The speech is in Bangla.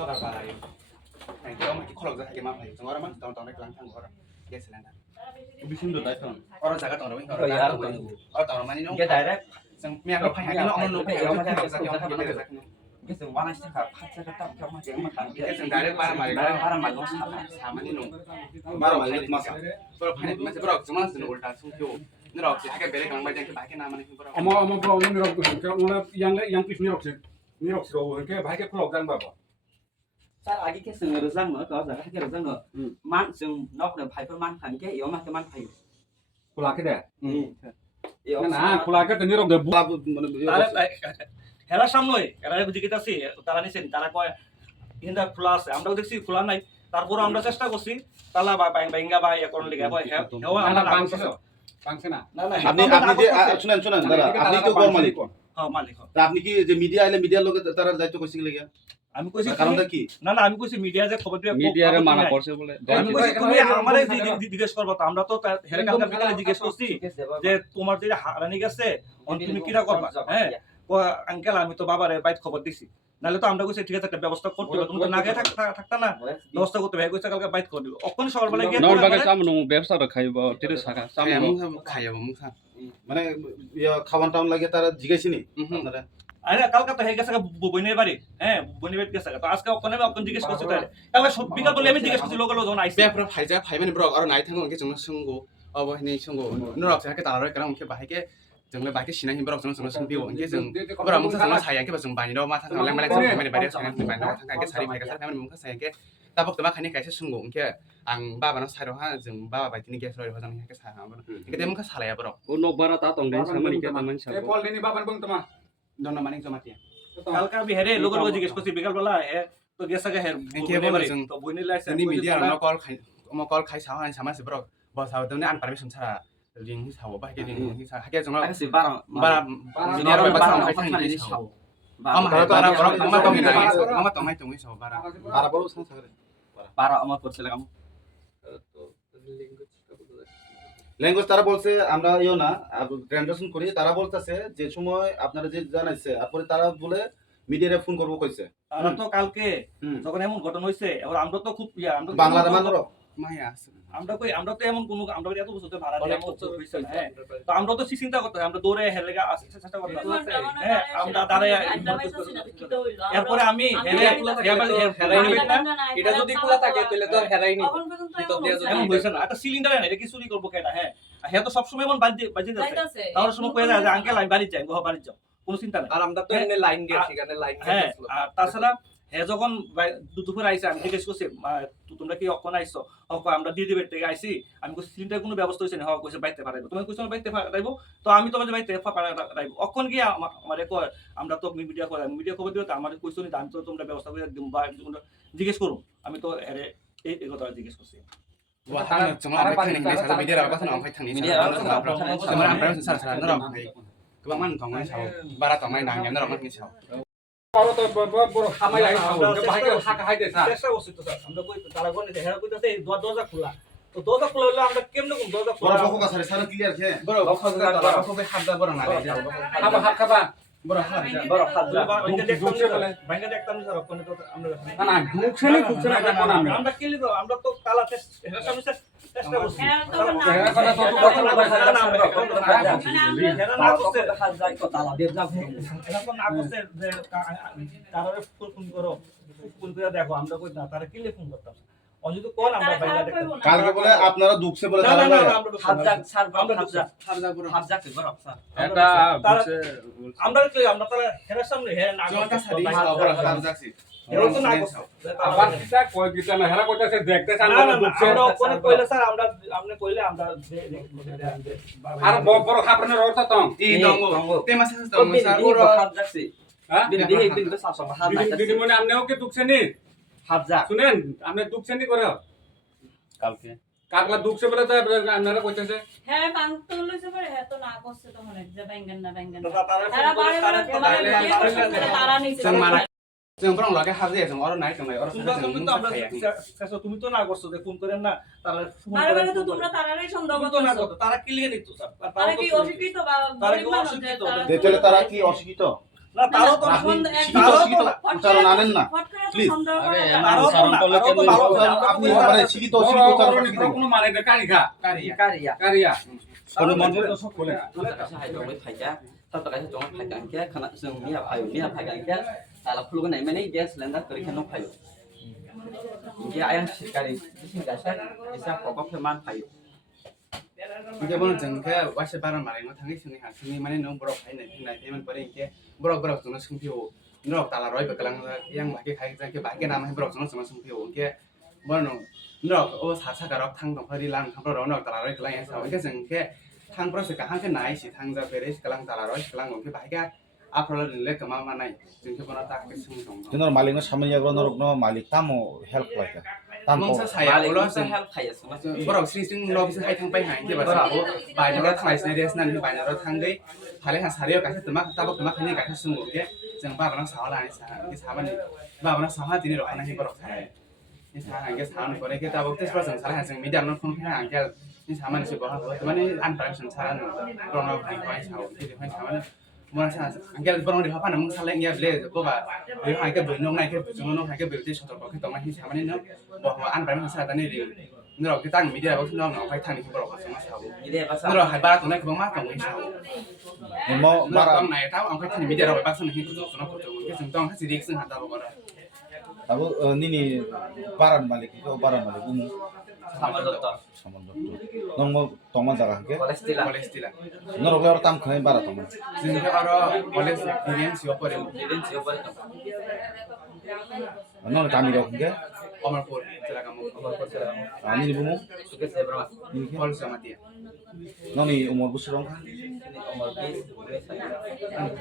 solar balai. Yang kita mau kalau kita lagi apa? Tunggu orang tahun-tahun lagi lang tangguh orang. Yes, lana. Bisin do daton. Orang jaga tahun orang. Orang tahun mana ini? Ge direct. Sang miak apa yang kita orang numpuk yang kita jaga yang kita jaga. Ge sing wana sing ka phatsa ka tam kama jeng ma kan. Kita sang direct para mari sama ini nung. Para mari masa. Pero panik macam berok cuma sih ulta sungkiu. Ngerok sih, agak beda kalau macam kita pakai nama nih berok. Ama bro ngerok tuh. Kalau yang kis ngerok sih roh. Kayak pakai pulau kan bapak. Sa lagi ke sing rezang no ka sa ke rezang no. Man sing nok de phai man kan ke yo ma ke man phai. Pulau kita. Yo Nah, pulau kita ngerok deh. তারা হেরা সামনে এরা বুঝি গেতাছি তারা নিছেন তারা কয় হিন্দা খোলা আছে আমরাও দেখছি খোলা নাই তারপর আমরা চেষ্টা করছি তালা বা বাইঙ্গা বা এখন লিগা হয় হেও আমরা Pangsena. না না আপনি যে শুনেন দাদা আপনি তো গড় মালিক হ্যাঁ মালিক তা আপনি কি যে মিডিয়া আইলে মিডিয়ার লোকে তার দায়িত্ব কইছি লাগা আমি কইছি কারণটা কি না না আমি কইছি মিডিয়া যে খবর দিয়ে মিডিয়ারে মানা করছে বলে আমি কইছি তুমি আমারে জিজ্ঞেস করবা তো আমরা তো হেরে কালকে বিকালে জিজ্ঞেস করছি যে তোমার যে হারানি গেছে তুমি কিরা করবা হ্যাঁ আঙ্কেল আমি তো বাবারে বাইট খবর দিছি নালে তো আমরা কইছি ঠিক আছে একটা ব্যবস্থা করতে হবে তুমি তো না গিয়ে থাকতা না ব্যবস্থা করতে হবে কইছে কালকে বাইট করে দিব অক্ষণ সকালবেলা গিয়ে নর বাগে সামনে ব্যবসা রাখাইব তিরে সাকা সামনে খাইয়া মুখা মানে খাওয়ান টাউন লাগে তারা জিজ্ঞাসিনি আপনারা আরে কালকে তো হয়ে গেছে বইনের বাড়ি হ্যাঁ বইনের বাড়ি গেছে তো আজকে অক্ষণে অক্ষণ জিজ্ঞেস করছি তাহলে কালকে বিকাল বলে আমি জিজ্ঞেস করছি লোক যখন আইছে Bea faija faimani brok aro nai thango ke jong sunggo abo hini sunggo norok sa ke talaro kana ke bahai ke jong le bahai sina him brok jong sung bio ke jong brok mungsa jong sayang ke jong bani ro ma thang lang malek jong mani bari sayang ke bani thang ke sari bhai ke sari mungsa sayang ke tabok tama khani kaise sunggo ke ang baba no saro ha jong baba bai tini ke sari hojang ke sa ha ke te mungsa salaya brok ও নকবারা তা তং দেন সামনে কে তামান Eh, সাবো Paul ini bapak bang teman. dono maning jomati কালকে আমি হেরে লোক জিজ্ঞেস করছি বিকাল বেলা তো গেছে গে হের বইনের বাড়ি তো বইনের লাইছে ni media no call khai sa han sama se brok bo sa done an permission sara ring hi sawo bahai ke ring hi sa ha ke jong Ang si barang bara Media media ro ba sa barang khai kan thang ni ni saw. ama bara brok ama tong ni ama tong sawo bara তারা বড় সংসারে Para আমার করছিল কাম ল্যাঙ্গুয়েজ তারা বলছে আমরা না ট্রানজাকশন করি তারা বলতেছে যে সময় আপনারা যে জানাইছে তারপরে তারা বলে মিডিয়ারে ফোন করবো কইছে আমরা তো কালকে যখন এমন ঘটনা হইছে এবার আমরা তো খুব আমরা বাংলার মানুষ maya আমরা তো এমন কোনো আমরা এত বছর ধরে ভাড়া দিয়ে এমন হইছে না হ্যাঁ তো আমরা তো চিন্তা করতে আমরা দৌড়ে হেলেগা চেষ্টা করতে হ্যাঁ আমরা দাঁড়ায় এরপরে আমি এটা যদি খোলা থাকে তাহলে তো হেরাইনি এমন হইছে না একটা সিলিন্ডার না এটা কি চুরি করবো কেটা হ্যাঁ হ্যাঁ তো সবসময় এমন বাজে যাচ্ছে তাহলে সময় কয়ে যায় যে আঙ্কেল আমি বাড়ি যাই বাড়ি যাও কোনো চিন্তা নাই আর আমরা তো এমনি লাইন দিয়ে সেখানে লাইন হ্যাঁ আর তাছাড়া হ্যাঁ যখন দুপুরে আইসে আমি জিজ্ঞেস করছি তোমরা কি অক্ষণ আইসো আমরা দিয়ে দিবে থেকে আইসি আমি কইছি সিলিন্ডার কোনো ব্যবস্থা হয়েছে না কইছে বাইতে পারাইবো তোমার কইছো বাইতে পারাইবো তো আমি তোমার বাইতে পারাইবো অক্ষণ গিয়ে আমার কয় আমরা তো মিডিয়া খবর দিও তো আমার কইছো নি আমি তো তোমরা ব্যবস্থা করে দিম বা জিজ্ঞেস করুন আমি তো এই কথা জিজ্ঞেস করছি wa thang jong ara thang ni sa media ra ba thang khai thang ni sa mara am sara sara norok hai kebang man tong mai sawo bara tong mai nang ya norok man ni sawo Kalau tuh boro hamai lagi tahu. Bahaya ke hak hai deh sa. চেষ্টা করছি তো স্যার আমরা কই তারা কোনে হেরা কইতাছে দরজা খোলা তো দরজা খোলা হলো আমরা কেমনে কোন দরজা বড় খোলা বড় কথা সারা ক্লিয়ার কে bro ko be habda bro na le Apa hak kaba? bro habda বড় হাতলা ভাঙ্গা দেখতাম স্যার কোনে তো আমরা Nah, dukse na kan namin. আমরা কিলি তো আমরা তো তালা হেরা সামনে চেষ্টা করছি Kaya kada to কথা হেরা না করছে হাত যাই তো তালা দিয়ে যাও এরকম না করছে যে তারারে ফোন করো ফোন করে দেখো আমরা কই না তারা কিলে ফোন করতাম অযথা কোন আমরা বাইরে দেখতাম কালকে বলে আপনারা দুঃখে বলে না তারা না বলে। আমরা হাত যাক স্যার আমরা হাত যাক বড় স্যার এটা বুঝে আমরা কি আমরা তারা হেরার সামনে হে না jong ta sari sawo bro habda si এরকম তো না করছে আবার কিটা কই কিটা না হেরা কইতাছে দেখতে চান না না দুঃখে আমরা কোন কইলে স্যার আমরা আপনি কইলে আমরা আর বড় খাপনে রটা তো ti dong te mas sa dong sa bro হাত যাকছে হ্যাঁ দিন দিন সাসম হাত দিদি মনে আমনেও কি দুঃখে নি হাত যাক শুনেন আপনি দুঃখে নি করে কালকে কাকলা দুঃখে বলে তো আপনারা কইতাছে হ্যাঁ বাংতো লইছে পারে হ্যাঁ তো না করছে তখন যে ব্যাঙ্গন না ব্যাঙ্গন তারা তারা বারে বারে তারা নিচে jong mana jong bro lage habda jong oro nai jong mai oro তোমরা তুমি তো আমরা শেষ তুমি তো না করছো যে ফোন করেন না তারা ফোন বারে করে বারে তো তোমরা তারারই সন্দেহ তুমি তো না করছো করতো তারা কিলিয়ে নিত স্যার তারা কি অশিক্ষিত বা তারা কি গরিব মানুষ অশিক্ষিত? তারা দেখলে তারা কি অশিক্ষিত না তারাও তো আপনি না শিক্ষিত শিক্ষিত উচ্চারণ আনেন না ফট করে প্লিজ আরে আরো এমন সারণ করলে কেন ভালো আপনি মানে শিক্ষিত কোনো মানে এটা কারিখা কারিয়া Karya. কারিয়া কোনো মন সব বলে Masa kasi hay dong phải ka. Tao ta kasi dong phải ka kia khana sung mi phải ka kia. Ta la phulu này mane gas lenda kari khano phải. Kia ayang sikari. Sing gasa isa kokok keman phải. 이게 뭐는 정그 와시 바람 말이 뭐 당기 승리 한 승리 만에 너무 버럭 하이네 나 되면 버리 이게 버럭 저는 승피오 너럭 달라로이 버글랑 yang 마게 가게 이렇게 마게 남아 버럭 저는 승피오 이게 뭐는 너럭 어 사사가럭 탕동 허리랑 탕버럭 너럭 달라로이 그랑 해서 이게 정그 탕 프로세스가 한게 나이시 탕자 베레스 그랑 달라로이 그랑 이렇게 마게 앞으로 릴레 그만만 나이 정그 번호 딱 승리 정도 কিন্তু মালিকনো সামনে যাবো নরকনো মালিক তামো হেল্প লাইকা তাম 멍사 사야 Balik 올라 sa help kaya sa mas. 버럭 스리승 러비스 하이탕 빠이 하인 게 맞아 바이너로 탕아이스네 데스난 바이너로 탕데 발에 한 사리어 가서 뜨막 따박 뜨막 하니 가서 쓴 거게 정 바바랑 사와라니 사 이게 사바니 바바랑 사와 디니로 하나 해 버럭 사야 이 사한 게 사는 거래 게 따박 뜻 버성 사라 한승 미디엄 펑펑 한게 이 사만이 시 버하 그만이 안 바람 사는 그런 거 거의 사오 이게 거의 사만은 뭐라 사 안게 버럭 리 하파는 มึง살랭 게 블레 뭐가 리 하게 불농 나게 부중은 하게 빌티 셔터 거 그동안 이 사만이 너บอกว่าอันไปมันสาดนี่ดิเราที่ตั้งมีเดียว่าที่น้องเอาไปทางนี้บอกว่าสมัยเช้า Ide basa. เราหายบ้าตรงนั้นคือมากตรงนี้เช้า 뭐 เรา 바라 ต้องไหนถ้าเอาไปทางมีเดียเราไปบ้านสมัยที่ตัวสนองตัวมันก็ถึงต้องถ้าสิริซึ่งหาตาบอกว่า তারপর নিনি বারান মালিক বারান মালিক উমু Sama doktor. সামন্ত নং মো তমা জায়গা কে Kolestila. 콜레스테라 নরকলে আর তাম খাই বারা তমা 지금 바로 콜레스 비리엔 시오퍼레 Even siya pa rin. নর কামি রকম কে 어머포 제가 뭐 নিনি বুমু Suka siya bro. নিনি কে 펄스 마티야 ননি উমর বুসরং Ini umur bis. 한 20